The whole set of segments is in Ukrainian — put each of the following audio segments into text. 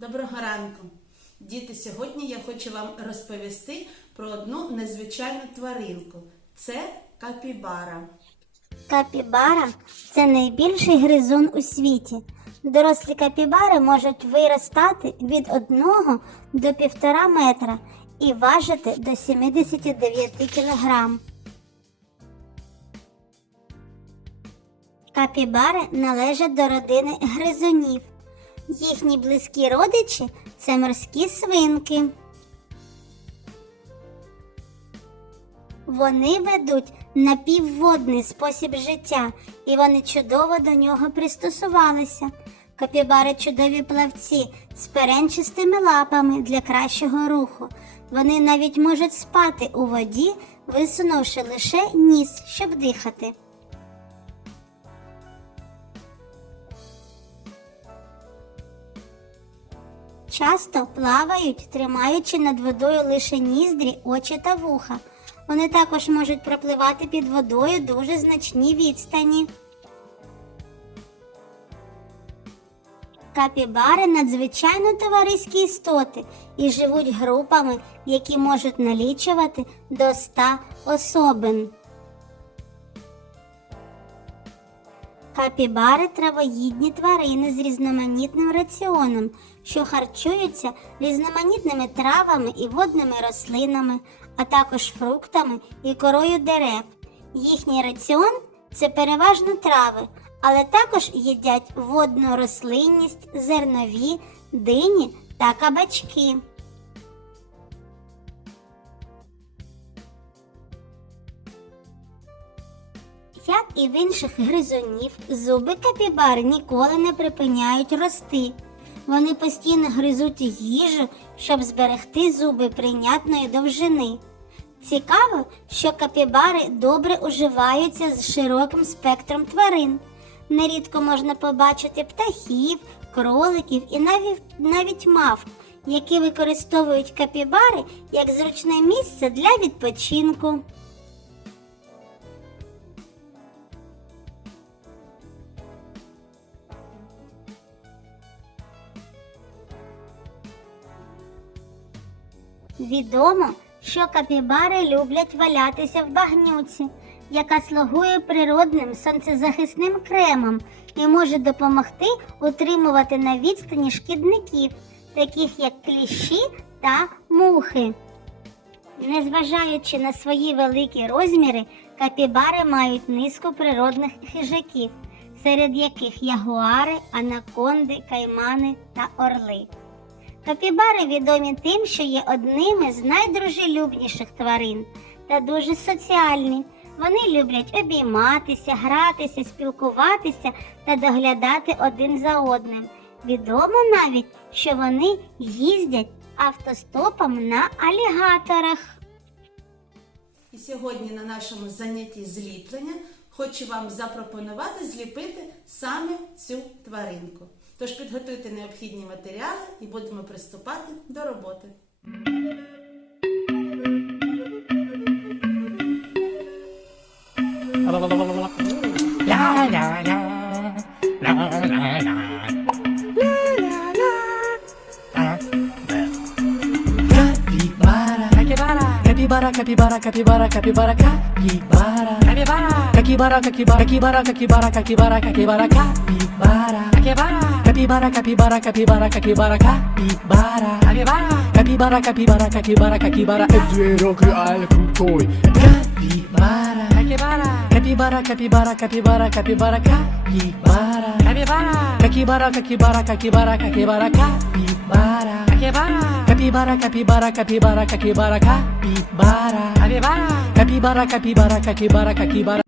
Доброго ранку! Діти, сьогодні я хочу вам розповісти про одну незвичайну тваринку. Це капібара. Капібара це найбільший гризун у світі. Дорослі капібари можуть виростати від 1 до 1,5 метра і важити до 79 кілограм. Капібари належать до родини гризунів. Їхні близькі родичі це морські свинки. Вони ведуть напівводний спосіб життя, і вони чудово до нього пристосувалися. Капібари чудові плавці з перенчистими лапами для кращого руху. Вони навіть можуть спати у воді, висунувши лише ніс, щоб дихати. Часто плавають, тримаючи над водою лише ніздрі, очі та вуха. Вони також можуть пропливати під водою дуже значні відстані. Капібари надзвичайно товариські істоти і живуть групами, які можуть налічувати до 100 особин. Капібари травоїдні тварини з різноманітним раціоном, що харчуються різноманітними травами і водними рослинами, а також фруктами і корою дерев. Їхній раціон це переважно трави, але також їдять водну рослинність, зернові, дині та кабачки. Як і в інших гризунів, зуби капібари ніколи не припиняють рости. Вони постійно гризуть їжу, щоб зберегти зуби прийнятної довжини. Цікаво, що капібари добре уживаються з широким спектром тварин. Нерідко можна побачити птахів, кроликів і навіть, мавп, які використовують капібари як зручне місце для відпочинку. Відомо, що капібари люблять валятися в багнюці, яка слугує природним сонцезахисним кремом і може допомогти утримувати на відстані шкідників, таких як кліщі та мухи. Незважаючи на свої великі розміри, капібари мають низку природних хижаків, серед яких ягуари, анаконди, каймани та орли. Капібари відомі тим, що є одними з найдружелюбніших тварин та дуже соціальні. Вони люблять обійматися, гратися, спілкуватися та доглядати один за одним. Відомо навіть, що вони їздять автостопом на алігаторах. І сьогодні на нашому занятті зліплення хочу вам запропонувати зліпити саме цю тваринку. Тож підготуйте необхідні матеріали і будемо приступати до роботи. Капибара, капибара, капибара, капибара, капибара. Капибара. Капибара, капибара, капибара, капибара, капибара, капибара, капибара. Капибара. Capibara, capibara, capibara, capibara, capibara Capibara, capibara, capibara, capibara Et du héros cruel, krutoy Capibara Capibara, capibara, capibara, capibara, capibara Capibara, capibara, capibara, capibara, capibara Capibara, capibara, capibara, capibara, capibara Capibara, capibara, capibara, capibara, capibara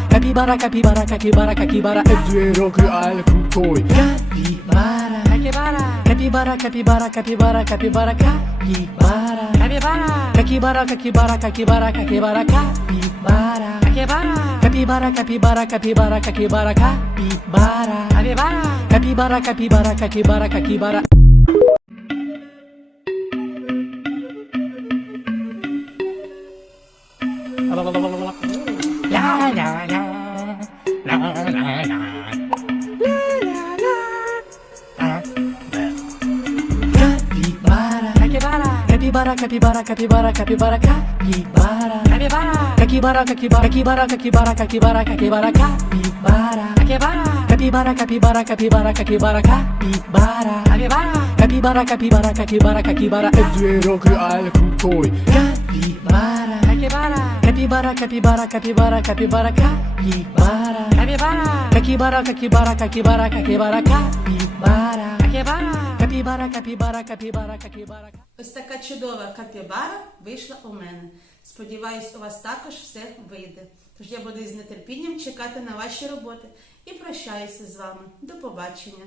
Capybara, capybara, capybara, capybara Es duero que al kukoy Capybara Capybara Capybara, capybara, capybara, capybara Capybara Capybara Capybara, capybara, capybara, capybara Capybara Capybara Capybara, capybara, capybara, capybara Capybara Capybara Capybara, capybara, capybara, capybara Capibara, capibara, capibara, capibara, capibara, capibara. Capibara, capibara, capibara, capibara, capibara, capibara, capibara. Capibara, capibara, capibara, capibara, capibara. Capibara, capibara, capibara, capibara. Zwierzok alkuj Capibara. Capibara, capibara, capibara, capibara, capibara. Capibara, capibara, capibara, capibara, capibara. Capibara, capibara, capibara, capibara. Ось така чудова капібара вийшла у мене. Сподіваюсь, у вас також все вийде. Тож я буду із нетерпінням чекати на ваші роботи і прощаюся з вами. До побачення!